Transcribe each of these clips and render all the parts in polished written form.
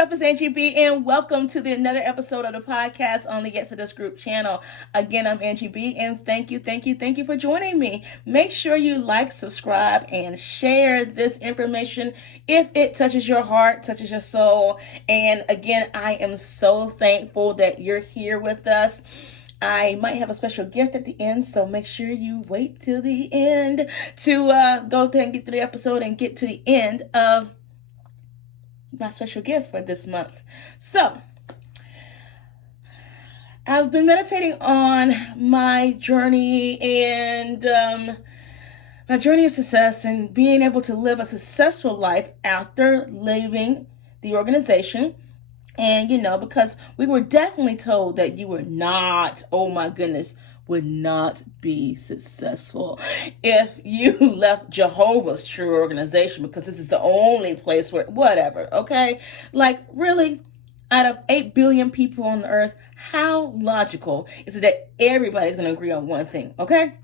up? It's Angie B, and welcome to another episode of the podcast on the Exodus Group channel. Again, I'm Angie B, and thank you for joining me. Make sure you like, subscribe, and share this information if it touches your heart, touches your soul. And again, I am so thankful that you're here with us. I might have a special gift at the end, so make sure you wait till the end to go ahead and get through the episode and get to the end of my special gift for this month. So, I've been meditating on my journey and my journey of success and being able to live a successful life after leaving the organization. And, because we were definitely told that you were not, oh my goodness, would not be successful if you left Jehovah's True organization, because this is the only place where, whatever, okay? Like, really, out of 8 billion people on the earth, how logical is it that everybody's going to agree on one thing, okay?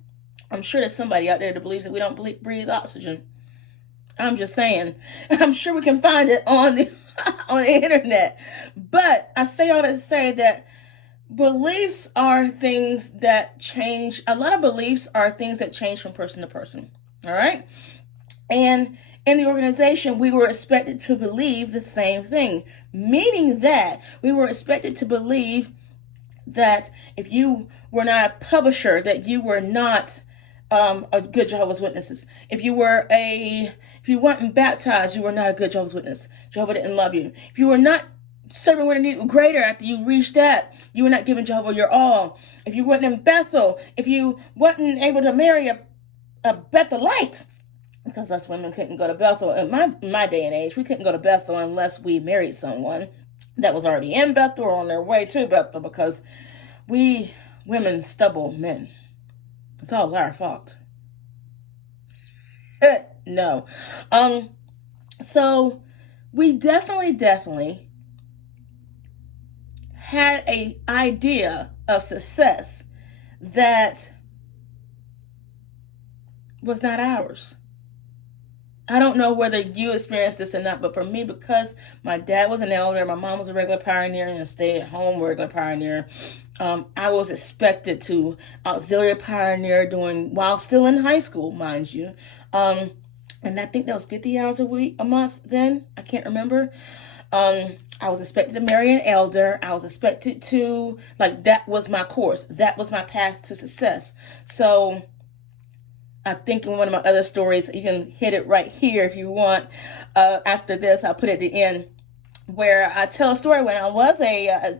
I'm sure there's somebody out there that believes that we don't breathe oxygen. I'm just saying. I'm sure we can find it on the on the internet. But I say all that to say that beliefs are things that change. A lot of beliefs are things that change from person to person. All right. And in the organization, we were expected to believe the same thing, meaning that we were expected to believe that if you were not a publisher, that you were not a good Jehovah's Witnesses. If you weren't baptized, you were not a good Jehovah's Witness. Jehovah didn't love you. If you were not serving where the need greater after you reached that, you were not giving Jehovah your all. If you weren't in Bethel, if you weren't able to marry a Bethelite, because us women couldn't go to Bethel in my day and age, we couldn't go to Bethel unless we married someone that was already in Bethel or on their way to Bethel, because we women stubble men. It's all our fault. No. So we definitely had a idea of success that was not ours. I don't know whether you experienced this or not, but for me, because my dad was an elder, my mom was a regular pioneer and a stay-at-home regular pioneer, I was expected to auxiliary pioneer while still in high school, mind you. And I think that was 50 hours a month then. I can't remember. I was expected to marry an elder. I was expected to, that was my course. That was my path to success. So I think in one of my other stories, you can hit it right here if you want. After this, I'll put it at the end, where I tell a story when I was a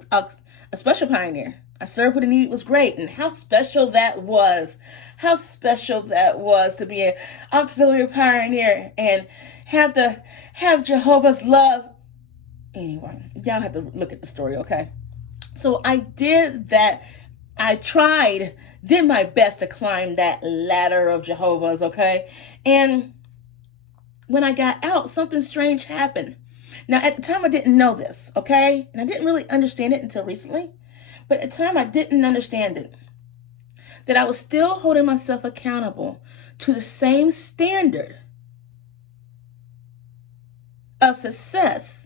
special pioneer. I served where the need was great, and how special that was. How special that was to be an auxiliary pioneer and have Jehovah's love. Anyway, y'all have to look at the story, okay? So I did that. I did my best to climb that ladder of Jehovah's, okay? And when I got out, something strange happened. Now, at the time, I didn't know this, okay? And I didn't really understand it until recently. But at the time, I didn't understand it. That I was still holding myself accountable to the same standard of success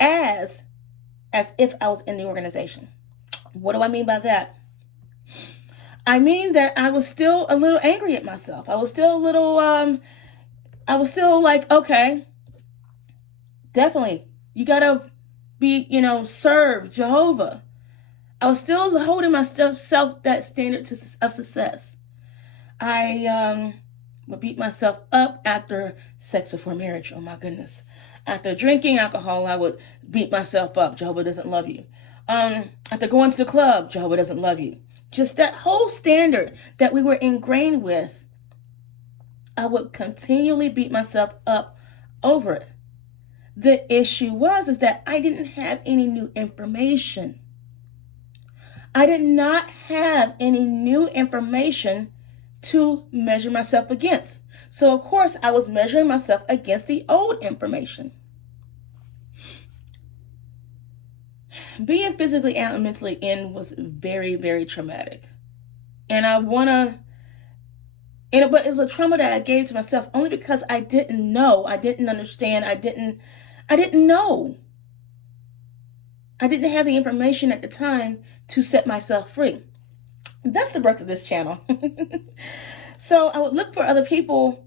as if I was in the organization. What do I mean by that? I mean that I was still a little angry at myself. I was still a little, like, okay, definitely, you gotta be, serve Jehovah. I was still holding myself that standard of success. I would beat myself up after sex before marriage. Oh my goodness. After drinking alcohol, I would beat myself up. Jehovah doesn't love you. After going to the club, Jehovah doesn't love you. Just that whole standard that we were ingrained with, I would continually beat myself up over it. The issue is that I didn't have any new information. I did not have any new information to measure myself against. So, of course, I was measuring myself against the old information. Being physically out and mentally in was very, very traumatic. And but it was a trauma that I gave to myself only because I didn't know, I didn't understand, I didn't I didn't know. I didn't have the information at the time to set myself free. That's the birth of this channel. So I would look for other people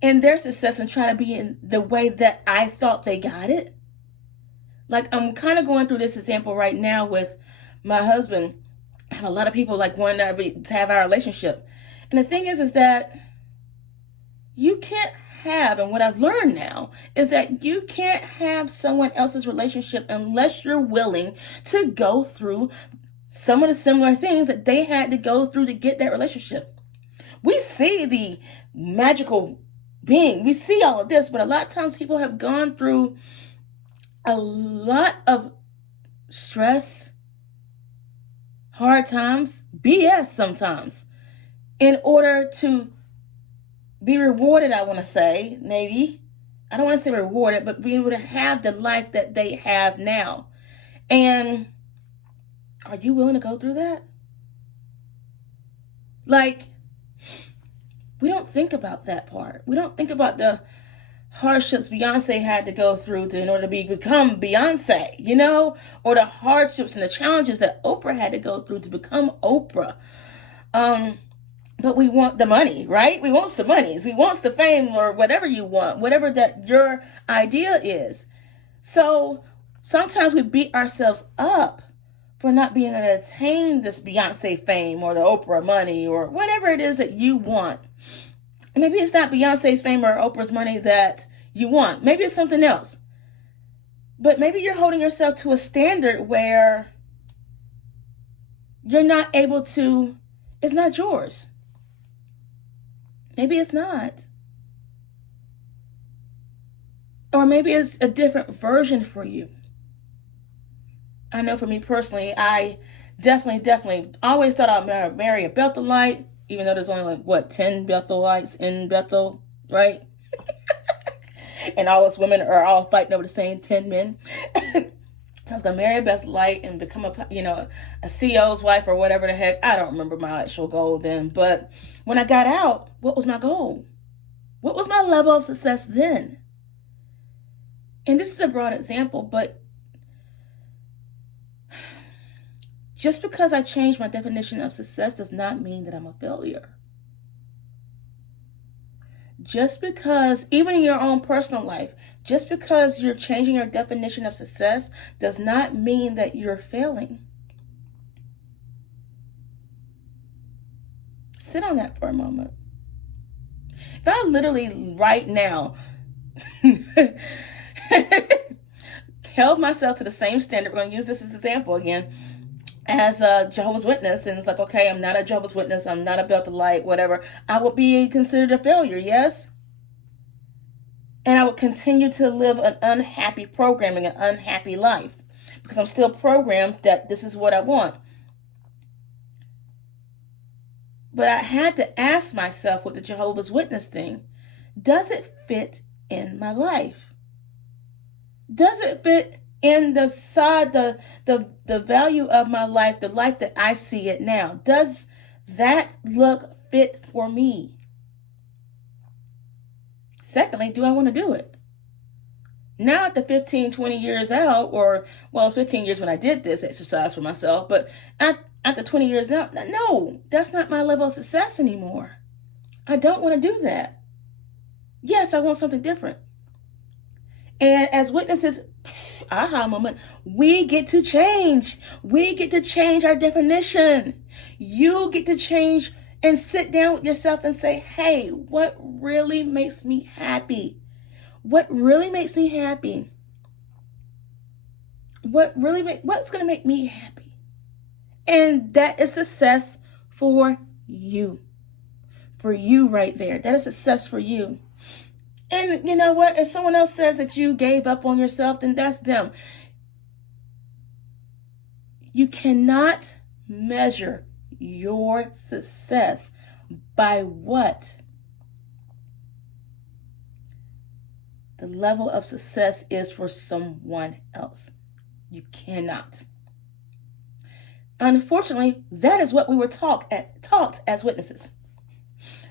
and their success and try to be in the way that I thought they got it. Like, I'm kind of going through this example right now with my husband. I have a lot of people like wanting to have our relationship. And the thing is that you can't have, and what I've learned now is that you can't have someone else's relationship unless you're willing to go through some of the similar things that they had to go through to get that relationship. We see the magical being, we see all of this, but a lot of times people have gone through a lot of stress, hard times, BS sometimes, in order to be rewarded, I want to say, maybe. I don't want to say rewarded, but be able to have the life that they have now. And are you willing to go through that? Like, we don't think about that part. We don't think about the hardships Beyonce had to go through in order to become Beyonce, you know, or the hardships and the challenges that Oprah had to go through to become Oprah. But we want the money, right? We want the monies. We want the fame or whatever you want, whatever that your idea is. So sometimes we beat ourselves up for not being able to attain this Beyonce fame or the Oprah money or whatever it is that you want. Maybe it's not Beyonce's fame or Oprah's money that you want. Maybe it's something else. But maybe you're holding yourself to a standard where you're not able to, it's not yours. Maybe it's not. Or maybe it's a different version for you. I know for me personally, I definitely always thought I'd marry a Bethelite, even though there's only 10 Bethelites in Bethel, right? And all us women are all fighting over the same 10 men. So I was going to marry a Bethelite and become a CEO's wife or whatever the heck. I don't remember my actual goal then. But when I got out, what was my goal? What was my level of success then? And this is a broad example, but just because I changed my definition of success does not mean that I'm a failure. Just because, even in your own personal life, just because you're changing your definition of success does not mean that you're failing. Sit on that for a moment. If I literally right now held myself to the same standard, we're going to use this as an example again, as a Jehovah's Witness, and it's like, okay, I'm not a Jehovah's Witness, I'm not a Bethelite, whatever, I would be considered a failure, yes? And I would continue to live an unhappy programming, an unhappy life, because I'm still programmed that this is what I want. But I had to ask myself with the Jehovah's Witness thing, does it fit in my life? Does it fit in the side, the value of my life, the life that I see it now? Does that look fit for me? Secondly, do I want to do it? Now at the 15, 20 years out, or, well, it's 15 years when I did this exercise for myself, but after 20 years out, no, that's not my level of success anymore. I don't want to do that. Yes, I want something different. And as witnesses, aha moment, we get to change. We get to change our definition. You get to change and sit down with yourself and say, hey, what really makes me happy? What really makes me happy? What's going to make me happy? And that is success for you. For you right there. That is success for you. And you know what? If someone else says that you gave up on yourself, then that's them. You cannot measure your success by what? The level of success is for someone else. You cannot. Unfortunately, that is what we were taught as witnesses.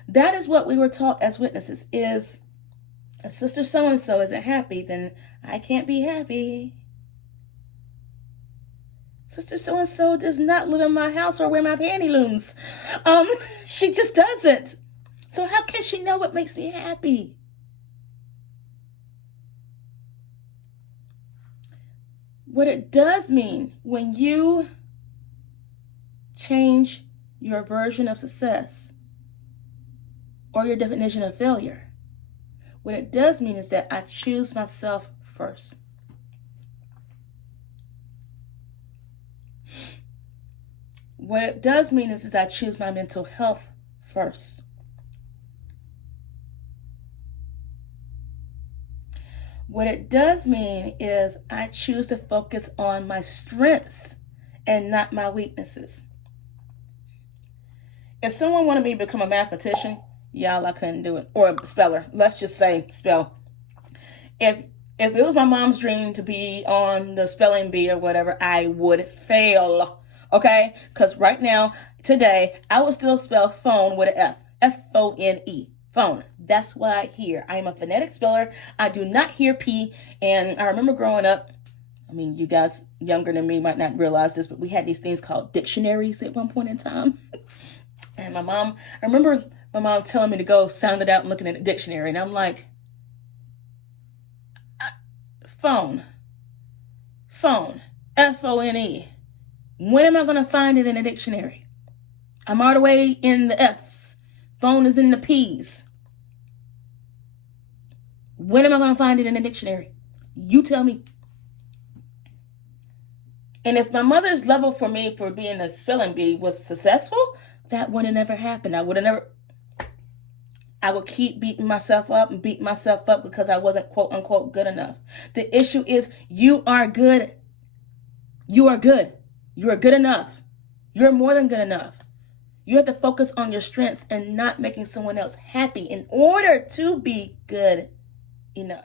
That is what we were taught as witnesses is, If sister so-and-so isn't happy, then I can't be happy. Sister so-and-so does not live in my house or wear my panty looms. She just doesn't. So how can she know what makes me happy? What it does mean when you change your version of success or your definition of failure, what it does mean is that I choose myself first. What it does mean is I choose my mental health first. What it does mean is I choose to focus on my strengths and not my weaknesses. If someone wanted me to become a mathematician, y'all, I couldn't do it. Or a speller. Let's just say spell. If it was my mom's dream to be on the spelling bee or whatever, I would fail. Okay? Because right now, today, I would still spell phone with an F. F-O-N-E. Phone. That's what I hear. I am a phonetic speller. I do not hear P. And I remember growing up, I mean, you guys younger than me might not realize this, but we had these things called dictionaries at one point in time. And I remember my mom telling me to go sound it out and looking at a dictionary. And I'm like, phone, F-O-N-E. When am I going to find it in a dictionary? I'm all the way in the F's. Phone is in the P's. When am I going to find it in a dictionary? You tell me. And if my mother's level for me for being a spelling bee was successful, that would have never happened. I would keep beating myself up because I wasn't quote unquote good enough. The issue is you are good. You are good. You are good enough. You're more than good enough. You have to focus on your strengths and not making someone else happy in order to be good enough.